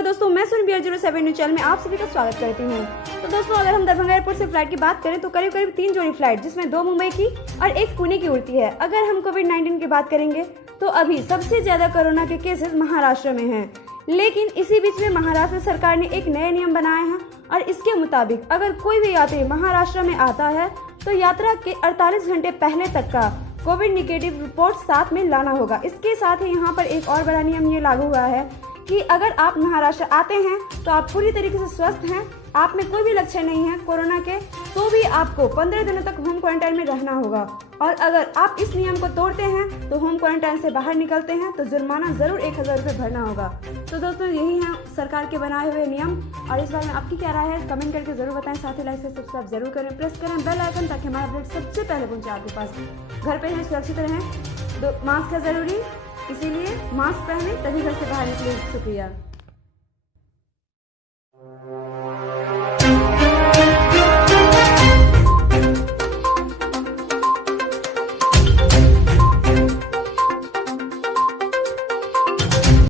नमस्कार दोस्तों, मैं सुन BR07 न्यूज चैनल में आप सभी का स्वागत करती हूँ। तो दोस्तों, अगर हम दरभंगा एयरपोर्ट से फ्लाइट की बात करें तो करीब 3 जोड़ी फ्लाइट, जिसमें 2 मुंबई की और 1 पुणे की उड़ती है। अगर हम कोविड-19 की बात करेंगे तो अभी सबसे ज्यादा कोरोना के केसेस महाराष्ट्र में हैं। लेकिन इसी बीच में महाराष्ट्र सरकार ने एक नए नियम बनाए हैं और इसके मुताबिक अगर कोई भी यात्री महाराष्ट्र में आता है तो यात्रा के 48 घंटे पहले तक का कोविड निगेटिव रिपोर्ट साथ में लाना होगा। इसके साथ ही यहाँ पर एक और बड़ा नियम ये लागू हुआ है कि अगर आप महाराष्ट्र आते हैं तो आप पूरी तरीके से स्वस्थ हैं, आप में कोई भी लक्षण नहीं है कोरोना के, तो भी आपको 15 दिनों तक होम क्वारंटाइन में रहना होगा। और अगर आप इस नियम को तोड़ते हैं तो होम क्वारंटाइन से बाहर निकलते हैं तो जुर्माना जरूर 1000 रुपये भरना होगा। तो दोस्तों, यही है सरकार के बनाए हुए नियम और इस बारे में आपकी क्या राय है कमेंट करके जरूर बताएं। साथ ही लाइक से सब्सक्राइब जरूर करें, प्रेस करें बेल आइकन ताकि हमारा अपडेट सबसे पहले पहुंचे आपके पास। घर पे रहें, सुरक्षित रहें, मास्क है जरूरी, इसीलिए मास्क पहने तभी घर से बाहर निकले। शुक्रिया।